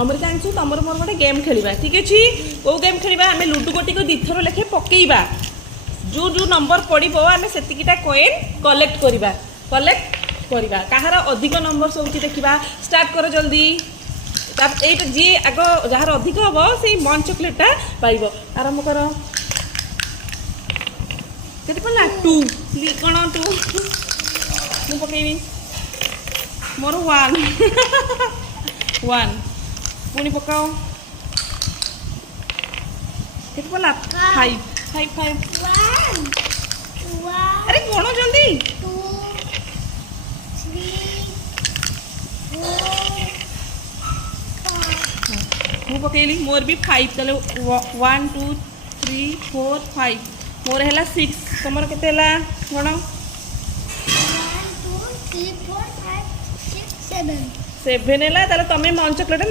अमृता आंसू तुमर मोर गोटे गेम खेलिबा ठीक अछि को गेम खेलिबा आमे लुडु गोटी को दिथरो लेखे पकेइबा जो जो नंबर पड़िबो आमे सेतिकिटा कॉइन कलेक्ट करिबा कहार अधिक नंबर सोची देखिबा स्टार्ट करो जल्दी तब एटा जी आगो जहार अधिक हबो सेई मन चॉकलेटटा पाइबो आरंभ करो केते पला 2 कोन 2 मु पकेइबी मोर 1 1 पुनी पकाओ केते पला 5 अरे कोण जल्दी 2 3 4 मु पकेली मोर भी 5 चलो 1 2 3 4 5 मोर हैला 6 तमर केते हैला कोण 1 2 3 4 5 6 7 7 हैला ताले तमे मन चॉकलेट